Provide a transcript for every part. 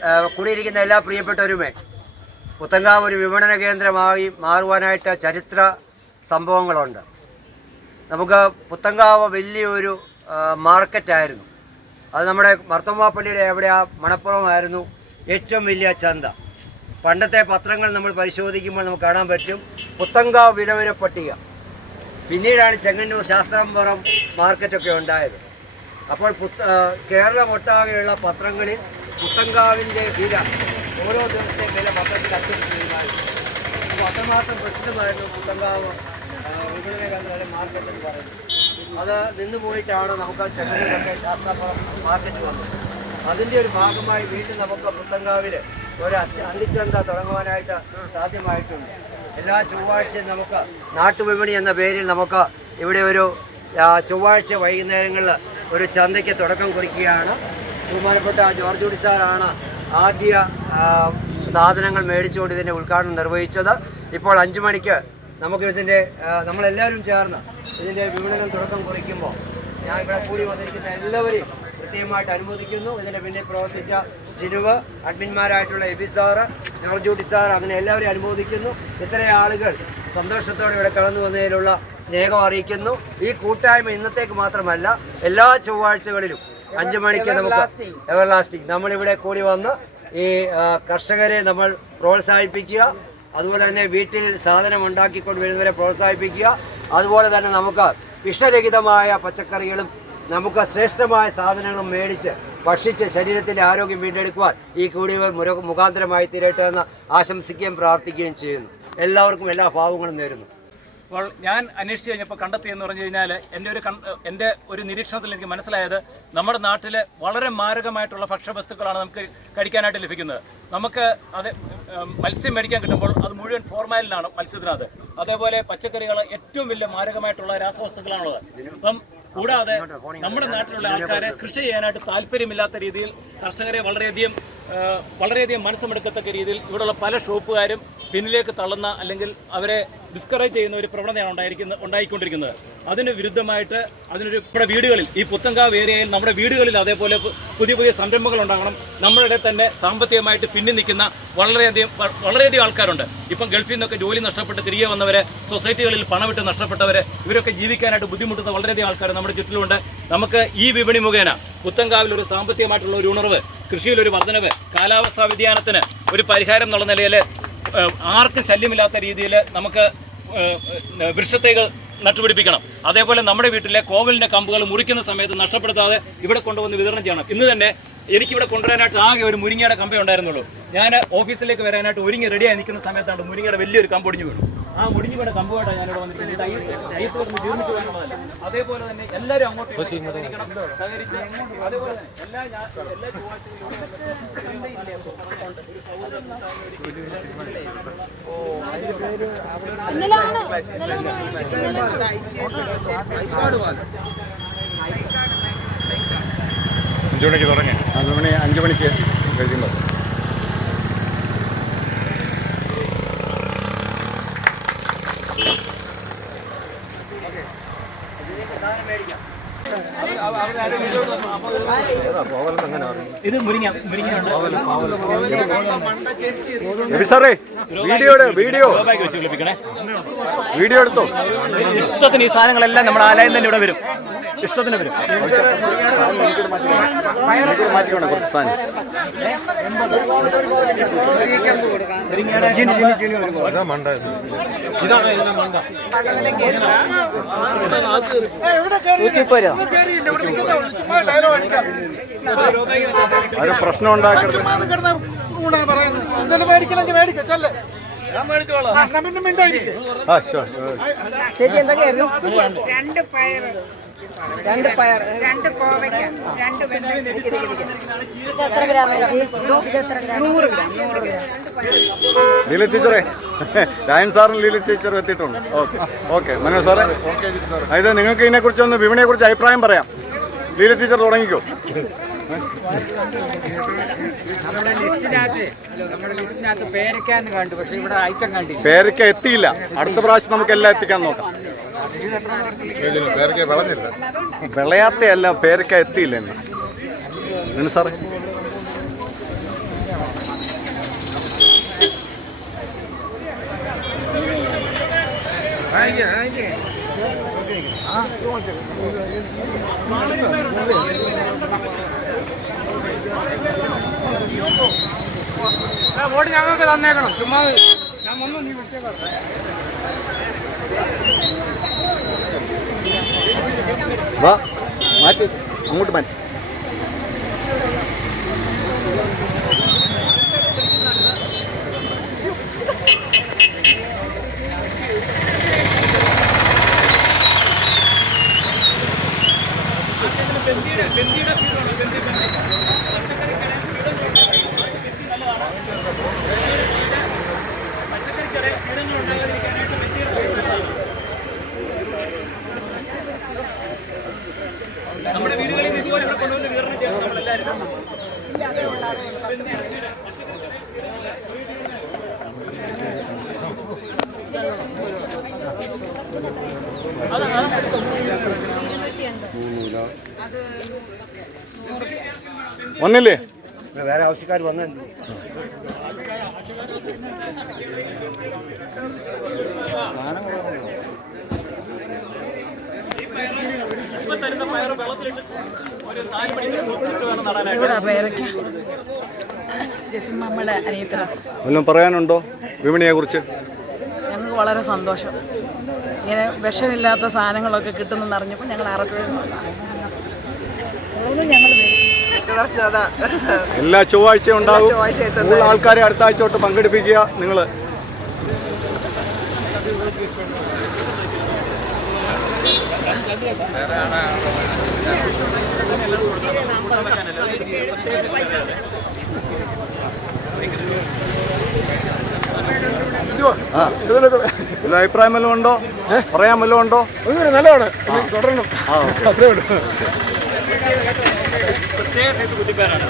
കൂടിയിരിക്കുന്ന എല്ലാ പ്രിയപ്പെട്ടവരുമേ പുത്തങ്കാവ് ഒരു വിപണന കേന്ദ്രമായി മാറുവാനായിട്ട് ചരിത്ര സംഭവങ്ങളുണ്ട്. നമുക്ക് പുത്തങ്കാവ് വലിയൊരു മാർക്കറ്റായിരുന്നു. അത് നമ്മുടെ മർത്തമ്മാപ്പള്ളിയുടെ എവിടെ ആ മണപ്പുറമായിരുന്നു ഏറ്റവും വലിയ ചന്ത. പണ്ടത്തെ പത്രങ്ങൾ നമ്മൾ പരിശോധിക്കുമ്പോൾ നമുക്ക് കാണാൻ പറ്റും പുത്തങ്കാവ് വിലവര പട്ടിക. പിന്നീടാണ് ചെങ്ങന്നൂർ ശാസ്ത്രംപുറം മാർക്കറ്റൊക്കെ ഉണ്ടായത്. അപ്പോൾ പുത്ത കേരളമൊട്ടാകെയുള്ള പത്രങ്ങളിൽ പുത്തങ്കാവിന്റെ വില ഓരോ ദിവസത്തെ വില പത്രത്തിൽ അച്ചടിച്ചിരുന്നായിരുന്നു അപ്പോൾ അത്രമാത്രം പ്രസിദ്ധമായിരുന്നു പുത്തങ്കാവ് ആ, വിപണന കേന്ദ്രം അല്ലെങ്കിൽ മാർക്കറ്റ് എന്ന് പറയുന്നത്. അത് നിന്ന് പോയിട്ടാണ് നമുക്ക് ആ ചെങ്ങന്നൂരൊക്കെ ശാസ്താംപുറം മാർക്കറ്റ് വന്നത്. അതിന്റെ ഒരു ഭാഗമായി വീണ്ടും നമുക്ക് പുത്തങ്കാവിൽ ഒരു അന്തിച്ചന്ത തുടങ്ങുവാനായിട്ട് സാധ്യമായിട്ടുണ്ട്. എല്ലാ ചൊവ്വാഴ്ചയും നമുക്ക് നാട്ടുവിപണി എന്ന പേരിൽ നമുക്ക് ഇവിടെ ഒരു ചൊവ്വാഴ്ച വൈകുന്നേരങ്ങളിൽ ഒരു ചന്തയ്ക്ക് തുടക്കം കുറിക്കുകയാണ്. ബഹുമാനപ്പെട്ട ജോർജ് കുടി സാറാണ് ആദ്യ സാധനങ്ങൾ മേടിച്ചുകൊണ്ട് ഇതിന്റെ ഉദ്ഘാടനം നിർവഹിച്ചത്. ഇപ്പോൾ അഞ്ചു മണിക്ക് നമുക്ക് ഇതിന്റെ നമ്മളെല്ലാവരും ചേർന്ന് ഇതിന്റെ വിപണനം തുടക്കം കുറിക്കുമ്പോൾ ഞാൻ ഇവിടെ കൂടി വന്നിരിക്കുന്ന എല്ലാവരെയും കൃത്യമായിട്ട് അനുമോദിക്കുന്നു. ഇതിന്റെ പിന്നിൽ പ്രവർത്തിച്ച ജിനുവ് അഡ്മിന്മാരായിട്ടുള്ള Eby sir George Ooty sir അങ്ങനെ എല്ലാവരെയും അനുമോദിക്കുന്നു. ഇത്രയും ആളുകൾ സന്തോഷത്തോടെ ഇവിടെ കടന്നു വന്നതിലുള്ള സ്നേഹം അറിയിക്കുന്നു. ഈ കൂട്ടായ്മ ഇന്നത്തേക്ക് മാത്രമല്ല എല്ലാ ചൊവ്വാഴ്ചകളിലും അഞ്ചു മണിക്ക് നമുക്ക് എവർലാസ്റ്റിംഗ് നമ്മളിവിടെ കൂടി വന്ന് ഈ കർഷകരെ നമ്മൾ പ്രോത്സാഹിപ്പിക്കുക അതുപോലെ തന്നെ വീട്ടിൽ സാധനം ഉണ്ടാക്കിക്കൊണ്ട് വരുന്നവരെ പ്രോത്സാഹിപ്പിക്കുക അതുപോലെ തന്നെ നമുക്ക് വിഷരഹിതമായ പച്ചക്കറികളും നമുക്ക് ശ്രേഷ്ഠമായ സാധനങ്ങളും മേടിച്ച് ഭക്ഷിച്ച് ശരീരത്തിന്റെ ആരോഗ്യം വീണ്ടെടുക്കുവാൻ ഈ കൂടിയവർ മുഖാന്തരമായി തീരട്ടെ എന്ന് ആശംസിക്കുകയും പ്രാർത്ഥിക്കുകയും ചെയ്യുന്നു. എല്ലാവർക്കും എല്ലാ ഭാവങ്ങളും നേരുന്നു. അപ്പോൾ ഞാൻ അന്വേഷിച്ച് കഴിഞ്ഞപ്പോൾ കണ്ടെത്തിയെന്ന് പറഞ്ഞു കഴിഞ്ഞാൽ എന്റെ ഒരു എന്റെ ഒരു നിരീക്ഷണത്തിൽ എനിക്ക് മനസ്സിലായത് നമ്മുടെ നാട്ടിൽ വളരെ മാരകമായിട്ടുള്ള ഭക്ഷ്യവസ്തുക്കളാണ് നമുക്ക് കഴിക്കാനായിട്ട് ലഭിക്കുന്നത്. നമുക്ക് അത് മത്സ്യം മേടിക്കാൻ കിട്ടുമ്പോൾ അത് മുഴുവൻ ഫോർമാലിനാണ് മത്സ്യത്തിനകത്ത്. അതേപോലെ പച്ചക്കറികൾ ഏറ്റവും വലിയ മാരകമായിട്ടുള്ള രാസവസ്തുക്കളാണുള്ളത്. അപ്പം കൂടാതെ നമ്മുടെ നാട്ടിലുള്ള ആൾക്കാരെ കൃഷി ചെയ്യാനായിട്ട് താല്പര്യമില്ലാത്ത രീതിയിൽ കർഷകരെ വളരെയധികം വളരെയധികം മനസ്സുമെടുക്കത്തക്ക രീതിയിൽ ഇവിടെയുള്ള പല ഷോപ്പുകാരും പിന്നിലേക്ക് തള്ളുന്ന അല്ലെങ്കിൽ അവരെ ഡിസ്കറേജ് ചെയ്യുന്ന ഒരു പ്രവണതയാണ് ഉണ്ടായിരിക്കുന്നത് ഉണ്ടായിക്കൊണ്ടിരിക്കുന്നത്. അതിന് വിരുദ്ധമായിട്ട് അതിനൊരു ഇവിടെ വീടുകളിൽ ഈ പുത്തങ്കാവ് ഏരിയയിൽ നമ്മുടെ വീടുകളിൽ അതേപോലെ പുതിയ പുതിയ സംരംഭങ്ങൾ ഉണ്ടാകണം. നമ്മളുടെ തന്നെ സാമ്പത്തികമായിട്ട് പിന്നിൽ നിൽക്കുന്ന വളരെയധികം വളരെയധികം ആൾക്കാരുണ്ട്. ഇപ്പം ഗൾഫിൽ നിന്നൊക്കെ ജോലി നഷ്ടപ്പെട്ട് തിരികെ വന്നവരെ സൊസൈറ്റികളിൽ പണമിട്ട് നഷ്ടപ്പെട്ടവരെ ഇവരൊക്കെ ജീവിക്കാനായിട്ട് ബുദ്ധിമുട്ടുന്ന വളരെയധികം ആൾക്കാർ നമ്മുടെ ചുറ്റിലുണ്ട്. നമുക്ക് ഈ വിപണി മുഖേന പുത്തങ്കാവിൽ ഒരു സാമ്പത്തികമായിട്ടുള്ള ഒരു ഉണർവ് കൃഷിയിൽ ഒരു വർധനവ് കാലാവസ്ഥാ വ്യതിയാനത്തിന് ഒരു പരിഹാരം എന്നുള്ള നിലയിൽ ആർക്കും ശല്യമില്ലാത്ത രീതിയിൽ നമുക്ക് വൃക്ഷത്തൈകൾ നട്ടുപിടിപ്പിക്കണം. അതേപോലെ നമ്മുടെ വീട്ടിലെ കോവലിന്റെ കമ്പുകൾ മുറിക്കുന്ന സമയത്ത് നഷ്ടപ്പെടുത്താതെ ഇവിടെ കൊണ്ടുവന്ന് വിതരണം ചെയ്യണം. ഇന്ന് തന്നെ എനിക്കിവിടെ കൊണ്ടുവരാനായിട്ട് ആകെ ഒരു മുരിങ്ങയുടെ കമ്പേ ഉണ്ടായിരുന്നുള്ളൂ. ഞാൻ ഓഫീസിലേക്ക് വരാനായിട്ട് ഒരുങ്ങി റെഡിയായി നിൽക്കുന്ന സമയത്താണ് മുരിങ്ങയുടെ വലിയൊരു കമ്പ് ഒടിഞ്ഞു വീണു ആ മുടിഞ്ഞു പോയ കമ്പുമായിട്ടാണ് ഞാനിവിടെ വന്നിരിക്കുന്നത്. അയ്യത്ത് കിടന്ന് ജീർണിച്ചു വരുന്നതല്ല. അതേപോലെ തന്നെ എല്ലാവരും അങ്ങോട്ട് സഹകരിക്കണം സഹകരിച്ച് അതേപോലെ തന്നെ എല്ലാ ഞാ- എല്ലാ ഇന്നലെ അഞ്ചു മണിക്ക് തുടങ്ങി. അഞ്ചു മണി അഞ്ചു മണിക്ക് കഴിക്കുമ്പോൾ ഇത് മുരിങ്ങ സാറേ വീഡിയോ. വീഡിയോ വീഡിയോ എടുത്തോ? ഇഷ്ടത്തിന് ഈ സാധനങ്ങളെല്ലാം നമ്മുടെ ആലയം തന്നെ ഇവിടെ വരും. ഇഷ്ടത്തിന് വരും. മാറ്റിക്കോണം കുറച്ച് സാധനം. ഒരു പ്രശ്നം ഉണ്ടാക്കരുത്. ആ എന്തൊക്കെയായിരുന്നു? രണ്ട് പയറ്. രണ്ട് പയർ. രണ്ട് കോവയ്ക്ക രണ്ട് വെണ്ട എത്ര ഗ്രാം നൂറ് ഗ്രാം നൂറ് ഗ്രാം. ലീല ടീച്ചറെ രായൻ സാറും ലീല ടീച്ചറും എത്തിയിട്ടുണ്ട്. Okay okay. മനോജ് സാറേ അതായത് നിങ്ങൾക്ക് ഇതിനെക്കുറിച്ച് ഒന്ന് വിപണിയെക്കുറിച്ച് അഭിപ്രായം പറയാം. ലീല ടീച്ചർ തുടങ്ങിക്കോ. പേരക്ക ലിസ്റ്റിനകത്ത് നമ്മുടെ ലിസ്റ്റിനകത്ത് പേരയ്ക്കാന്ന് കണ്ടു പക്ഷെ ഇവിടെ ഐറ്റം കണ്ടില്ല. പേരയ്ക്ക എത്തിയില്ല. അടുത്ത പ്രാവശ്യം നമുക്ക് എല്ലാം എത്തിക്കാൻ നോക്കാം. വിളയാത്തയല്ല പേരക്ക എത്തിയില്ല എന്നെ സാറേ? വോട്ട് ഞങ്ങൾക്ക് തന്നേക്കണം. ചുമ്മാ ഞാൻ ഒന്നും നീ വിളിച്ചേക്കാം. വാ മാറ്റി അങ്ങോട്ട് മാറ്റി നമ്മുടെ വീടുകളിൽ നിന്ന് ഇതുപോലെ ഇവിടെ കൊണ്ടുവന്ന് വിതരണം ചെയ്യണം നമ്മളെല്ലാവരും വന്നില്ലേ വേറെ ആവശ്യക്കാർ വന്നല്ലോ ഇപ്പം തരുന്ന പയർ വെള്ളത്തിലിട്ട് ഒരു നാല് മണിക്ക് കുത്തിയിട്ട് വേണം നടാനായിട്ട് ഇവിടെ വേറെ ആവശ്യക്കാർ വന്നു. വല്ലതും പറയാനുണ്ടോ വിപണിയെ കുറിച്ച് ഞങ്ങൾക്ക് വളരെ സന്തോഷം. ഇങ്ങനെ വിഷമില്ലാത്ത സാധനങ്ങളൊക്കെ കിട്ടുന്നെന്ന് അറിഞ്ഞപ്പോൾ ഞങ്ങൾ എല്ലാ ചൊവ്വാഴ്ചയും ഉണ്ടാവും. കൂടുതൽ ആൾക്കാരെ അടുത്ത ആഴ്ച തൊട്ട് പങ്കെടുപ്പിക്കുക നിങ്ങൾ അഭിപ്രായം വല്ലതും ഉണ്ടോ? പറയാൻ വല്ലതും ഉണ്ടോ? നല്ലതാണ്. തുടരണം. അത്രേ ഉള്ളൂ. സൈസ് കുട്ടിക്കാരാണ്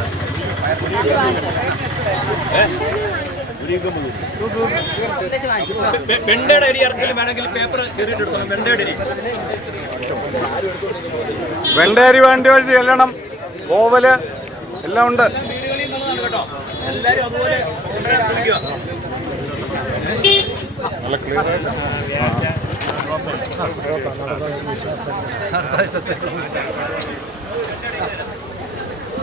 വെണ്ടയുടെ അരി ഇറക്കലും വേണമെങ്കിൽ പേപ്പർ കയറിയിട്ട് എടുത്തോളാം. വെണ്ടയുടെ അരി. വെണ്ടേരി വേണ്ടി വഴി ചെല്ലണം. കോവൽ എല്ലാം ഉണ്ട്. എല്ലാവരും അതുപോലെ ശ്രമിക്കുക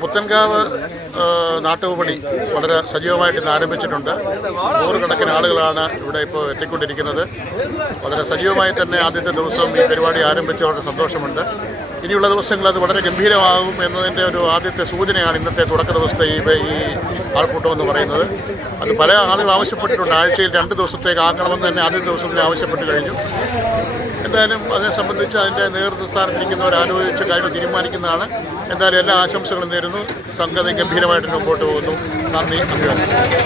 പുത്തൻകാവ് ആ, നാട്ടുവിപണി വളരെ സജീവമായിട്ട് ഇന്ന് ആരംഭിച്ചിട്ടുണ്ട്. നൂറുകണക്കിന് ആളുകളാണ് ഇവിടെ ഇപ്പോൾ എത്തിക്കൊണ്ടിരിക്കുന്നത്. വളരെ സജീവമായി തന്നെ ആദ്യത്തെ ദിവസം ഈ പരിപാടി ആരംഭിച്ച് വളരെ സന്തോഷമുണ്ട്. ഇനിയുള്ള ദിവസങ്ങൾ അത് വളരെ ഗംഭീരമാകും എന്നതിന്റെ ഒരു ആദ്യത്തെ സൂചനയാണ് ഇന്നത്തെ തുടക്ക ദിവസത്തെ ഈ ഈ ആൾക്കൂട്ടം എന്ന് പറയുന്നത്. അത് പല ആളുകൾ ആവശ്യപ്പെട്ടിട്ടുണ്ട്. ആഴ്ചയിൽ രണ്ട് ദിവസത്തേക്ക് ആക്കണമെന്ന് തന്നെ ആദ്യ ദിവസം തന്നെ ആവശ്യപ്പെട്ട് കഴിഞ്ഞു. എന്തായാലും അതിനെ സംബന്ധിച്ച് അതിന്റെ നേതൃസ്ഥാനത്തിരിക്കുന്നവർ ആലോചിച്ച് കാര്യങ്ങൾ തീരുമാനിക്കുന്നതാണ്. എന്തായാലും എല്ലാ ആശംസകളും നേരുന്നു. സംഗതി ഗംഭീരമായിട്ട് മുമ്പോട്ട് പോകുന്നു. നന്ദി അഭിവാദ്യം.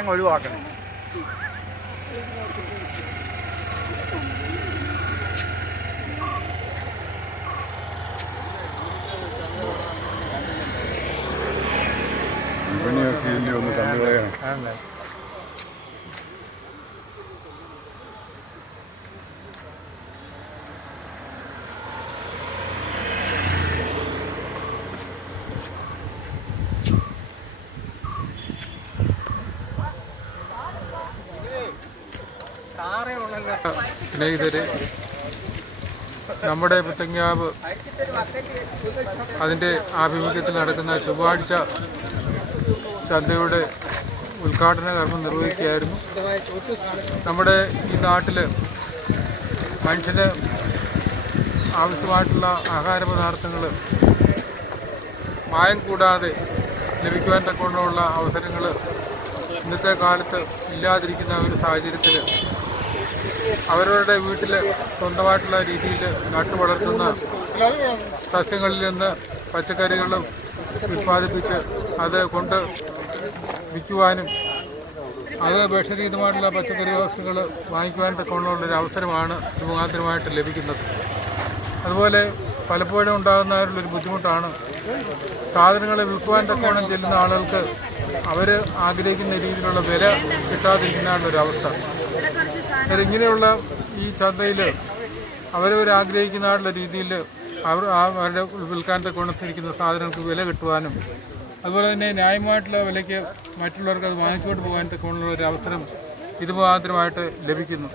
അങ്ങ് ഒഴിവാക്കണം വിപണിയൊക്കെ ഒന്ന് കണ്ടു സ്നേഹിതരെ നമ്മുടെ പുത്തങ്കാവ് അതിന്റെ ആഭിമുഖ്യത്തിൽ നടക്കുന്ന ചൊവ്വാഴ്ച ചന്തയുടെ ഉദ്ഘാടന കർമ്മം നിർവഹിക്കുകയായിരുന്നു. നമ്മുടെ ഈ നാട്ടിൽ മനുഷ്യന് ആവശ്യമായിട്ടുള്ള ആഹാര പദാർത്ഥങ്ങൾ മായം കൂടാതെ ലഭിക്കുവാൻ തക്കവണ്ണമുള്ള അവസരങ്ങൾ ഇന്നത്തെ കാലത്ത് ഇല്ലാതിരിക്കുന്ന ഒരു സാഹചര്യത്തിൽ അവരവരുടെ വീട്ടിൽ സ്വന്തമായിട്ടുള്ള രീതിയിൽ നട്ടു വളർത്തുന്ന സസ്യങ്ങളിൽ നിന്ന് പച്ചക്കറികളും ഉത്പാദിപ്പിച്ച് അത് കൊണ്ട് വിൽക്കുവാനും അത് വിഷരഹിതമായിട്ടുള്ള പച്ചക്കറി വസ്തുക്കൾ വാങ്ങിക്കുവാൻ തക്കവണ്ണമുള്ള ഒരു അവസരമാണ് ഇത് മുഖാന്തരമായിട്ട് ലഭിക്കുന്നത്. അതുപോലെ പലപ്പോഴും ഉണ്ടാകുന്നതിലുള്ളൊരു ബുദ്ധിമുട്ടാണ് സാധനങ്ങൾ വിൽക്കുവാൻ തക്കവണ്ണം ചെല്ലുന്ന ആളുകൾക്ക് അവർ ആഗ്രഹിക്കുന്ന രീതിയിലുള്ള വില കിട്ടാതിരിക്കുന്നതിനുള്ള അതായത് ഇങ്ങനെയുള്ള ഈ ചന്തയിൽ അവരവർ ആഗ്രഹിക്കുന്നതായിട്ടുള്ള രീതിയിൽ അവർ അവരുടെ വിൽക്കാന്റെ തക്കവണ്ണത്തിരിക്കുന്ന സാധനങ്ങൾക്ക് വില കിട്ടുവാനും അതുപോലെ തന്നെ ന്യായമായിട്ടുള്ള വിലയ്ക്ക് മറ്റുള്ളവർക്ക് അത് വാങ്ങിച്ചുകൊണ്ട് പോകാൻ തക്കവണ്ണമുള്ള ഒരു അവസരം ഇതുമാത്രമായിട്ട് ലഭിക്കുന്നു.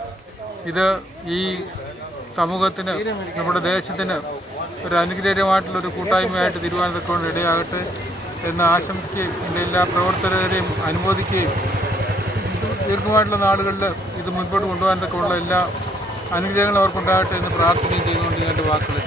ഇത് ഈ സമൂഹത്തിന് നമ്മുടെ ദേശത്തിന് ഒരു അനുഗ്രഹമായിട്ടുള്ളൊരു കൂട്ടായ്മയായിട്ട് തീരുമാനത്തൊക്കെ ഇടയാകട്ടെ എന്ന് ആശംസിക്കുകയും എന്റെ എല്ലാ പ്രവർത്തകരെയും അനുമോദിക്കുകയും ദീർഘമായിട്ടുള്ള നാളുകളിൽ ഇത് മുൻപോട്ട് കൊണ്ടുപോകാനൊക്കെ ഉള്ള എല്ലാ അനുഗ്രഹങ്ങളും അവർക്കുണ്ടാകട്ടെ എന്ന് പ്രാർത്ഥനയും ചെയ്തുകൊണ്ട് ഞാൻ എന്റെ വാക്കുകൾ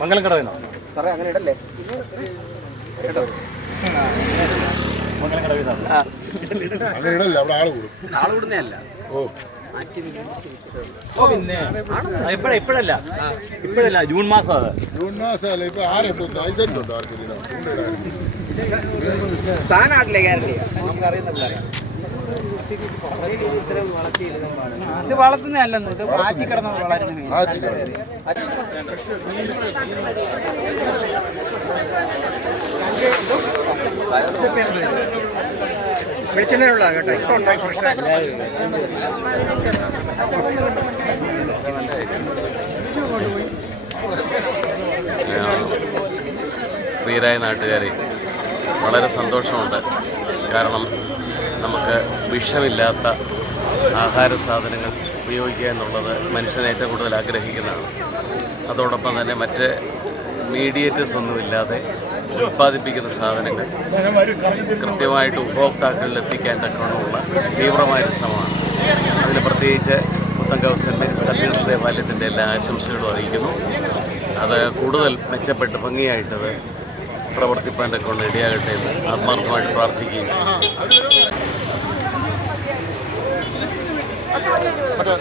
മംഗലം കടവിനോ സാറേ അങ്ങനെ ഇടല്ലേ അങ്ങനെ ഇടല്ല അവിടെ ആൾ കൂടും. ആൾ വിടുന്നതല്ല ഓ. ഇപ്പഴ ഇപ്പഴല്ല. ഇപ്പഴല്ല ജൂൺ മാസം ജൂൺ മാസമല്ല ഇപ്പൊ ആരുണ്ട് ലൈസൻസ് ഉണ്ടോ ആർക്കെങ്കിലും സ്ഥാനാട്ടിലെ ഗ്യാരണ്ടി നമുക്ക് അറിയുന്ന പിള്ളേരെ ഇത് വളർത്തുന്നതല്ലെന്ന് ഇത് മാറ്റി കിടന്ന് വളരുന്ന വെളിച്ചെണ്ണയുള്ള കേട്ടോ ഇപ്പൊ ഉണ്ടായി പ്രിയരായ നാട്ടുകാരെ വളരെ സന്തോഷമുണ്ട്. കാരണം നമുക്ക് വിഷമില്ലാത്ത ആഹാര സാധനങ്ങൾ ഉപയോഗിക്കുക എന്നുള്ളത് മനുഷ്യനെ ഏറ്റവും കൂടുതൽ ആഗ്രഹിക്കുന്നതാണ്. അതോടൊപ്പം തന്നെ മറ്റ് മീഡിയേറ്റേഴ്സ് ഒന്നുമില്ലാതെ ഉൽപ്പാദിപ്പിക്കുന്ന സാധനങ്ങൾ കൃത്യമായിട്ട് ഉപഭോക്താക്കളിൽ എത്തിക്കാൻ തക്കവണ്ണമുള്ള തീവ്രമായൊരു ശ്രമമാണ്. അതിൽ പ്രത്യേകിച്ച് പുത്തങ്കാവ് സെന്റ് മേരീസ് കത്തീഡ്രൽ ദേവാലയത്തിന്റെ എല്ലാ ആശംസകളും അറിയിക്കുന്നു. അത് കൂടുതൽ മെച്ചപ്പെട്ട് ഭംഗിയായിട്ടത് പ്രവർത്തിപ്പാന്റെ കൊണ്ട് ഇടയാകട്ടെ എന്ന് ആത്മാർത്ഥമായിട്ട് പ്രാർത്ഥിക്കുകയും ഇവിടെ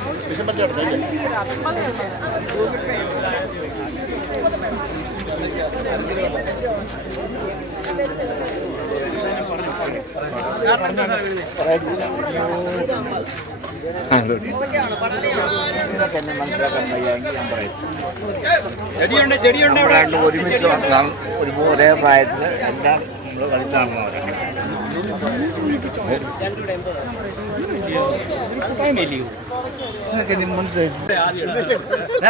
ഒരുമിച്ച് വന്നാൽ ഒരു പ്രായത്തിൽ എല്ലാം നമ്മൾ കളിച്ചാൽ മനസ്സിലായി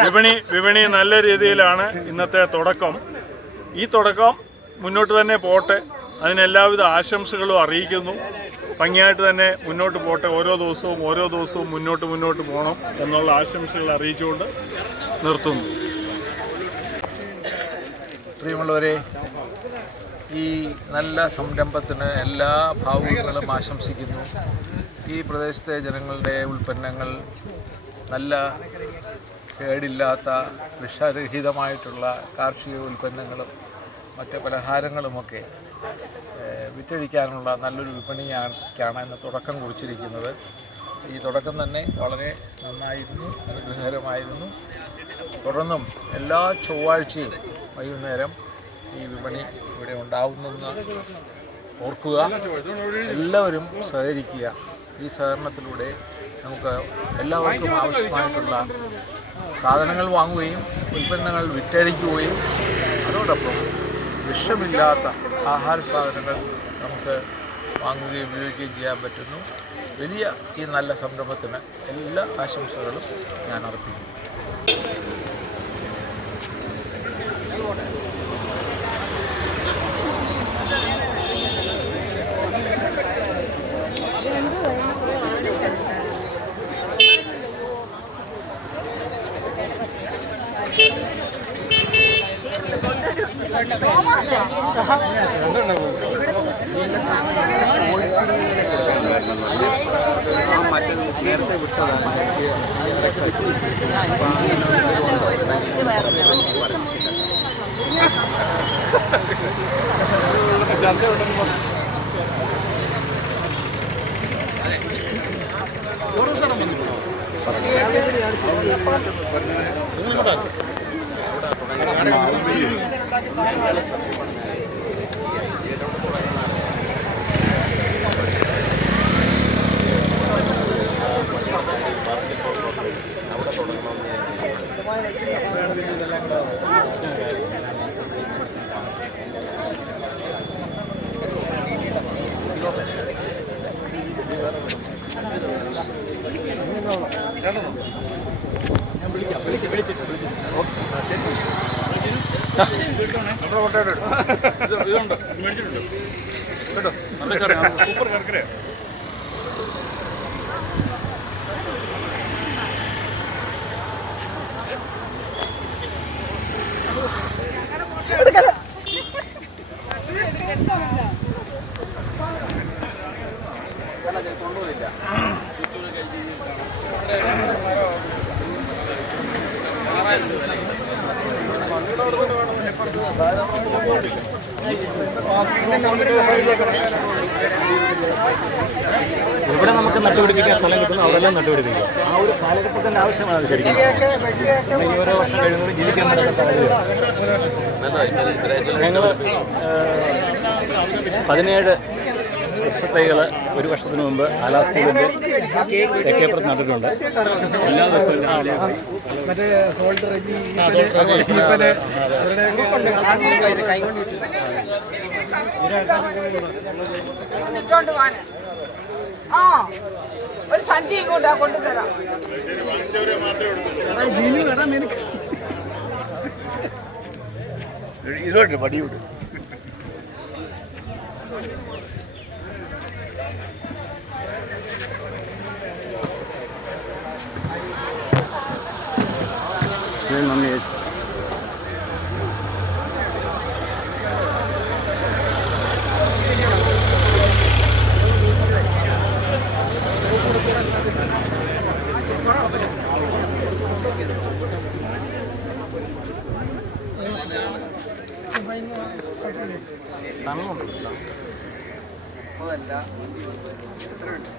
വിപണി വിപണി നല്ല രീതിയിലാണ് ഇന്നത്തെ തുടക്കം. ഈ തുടക്കം മുന്നോട്ട് തന്നെ പോട്ടെ. അതിനെല്ലാവിധ ആശംസകളും അറിയിക്കുന്നു. ഭംഗിയായിട്ട് തന്നെ മുന്നോട്ട് പോട്ടെ. ഓരോ ദിവസവും ഓരോ ദിവസവും മുന്നോട്ട് മുന്നോട്ട് പോകണം എന്നുള്ള ആശംസകൾ അറിയിച്ചുകൊണ്ട് നിർത്തുന്നു. പ്രിയമുള്ളവരെ ഈ നല്ല സംരംഭത്തിന് എല്ലാ ഭാവുകങ്ങളും ആശംസിക്കുന്നു. ഈ പ്രദേശത്തെ ജനങ്ങളുടെ ഉൽപ്പന്നങ്ങൾ നല്ല കേടില്ലാത്ത വിഷരഹിതമായിട്ടുള്ള കാർഷിക ഉൽപ്പന്നങ്ങളും മറ്റ് പലഹാരങ്ങളുമൊക്കെ വിറ്റഴിക്കാനുള്ള നല്ലൊരു വിപണിയാണ് ഇന്ന് തുടക്കം കുറിച്ചിരിക്കുന്നത്. ഈ തുടക്കം തന്നെ വളരെ നന്നായിരുന്നു അനുഗ്രഹകരമായിരുന്നു. തുടർന്നും എല്ലാ ചൊവ്വാഴ്ചയും വൈകുന്നേരം ഈ വിപണി ഇവിടെ ഉണ്ടാവുന്നെന്ന് ഓർക്കുക. എല്ലാവരും സഹകരിക്കുക. ഈ സഹകരണത്തിലൂടെ നമുക്ക് എല്ലാവർക്കും ആവശ്യമായിട്ടുള്ള സാധനങ്ങൾ വാങ്ങുകയും ഉൽപ്പന്നങ്ങൾ വിറ്റഴിക്കുകയും അതോടൊപ്പം വിഷമില്ലാത്ത ആഹാര സാധനങ്ങൾ നമുക്ക് വാങ്ങുകയും ഉപയോഗിക്കുകയും ചെയ്യാൻ പറ്റുന്നു. വലിയ ഈ നല്ല സംരംഭത്തിന് എല്ലാ ആശംസകളും ഞാൻ അർപ്പിക്കുന്നു. നേരത്തെ വിട്ടതാണ് ചർച്ച വിടുമ്പോൾ ഓരോ സ്ഥലം വന്നിട്ടുണ്ടോ? നിങ്ങളുടെ i don't മേടിച്ചിട്ടുണ്ട് കേട്ടോ. നല്ല സൂപ്പർ കൊണ്ടുപോയില്ല ഇവിടെ നമുക്ക് നട്ടുപിടിപ്പിക്കാൻ സ്ഥലം കിട്ടുന്നു അവിടെല്ലാം നട്ടുപിടിപ്പിക്കും. ആ ഒരു കാലഘട്ടത്തിന്റെ ആവശ്യമാണ് ശരിക്കും. ഈ ഓരോ വർഷം കഴിയുന്നത് ജീവിക്കാൻ പറ്റുന്ന സാഹചര്യം ഞങ്ങൾ പതിനേഴ് വർഷത്തേകൾ ഒരു വർഷത്തിന് മുമ്പ് ആലാ സ്കൂളിന്റെ നട്ടിട്ടുണ്ട് എല്ലാ ദിവസവും. ആ ഒരു സഞ്ചി കൊണ്ടുതരാം ഇതോട്ട് na mesa. അതല്ല എത്രയുണ്ട്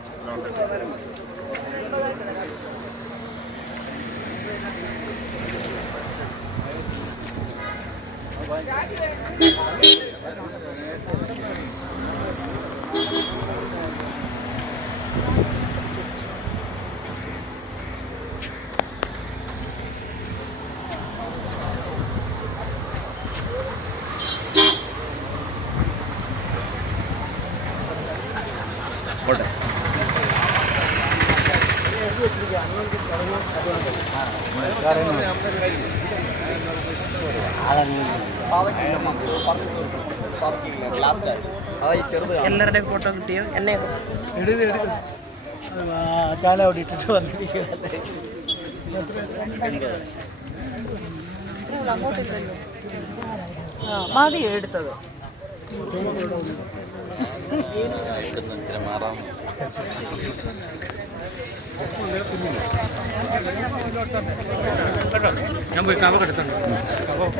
എല്ലാവരുടെയും ഫോട്ടോ കിട്ടിയോ? എന്നെ ചാല അവിടെ ഇട്ടിട്ട് വന്നിരിക്കുക മതി എടുത്തത് ഞാൻ പോയി കവ എടുത്തുണ്ട് അവർ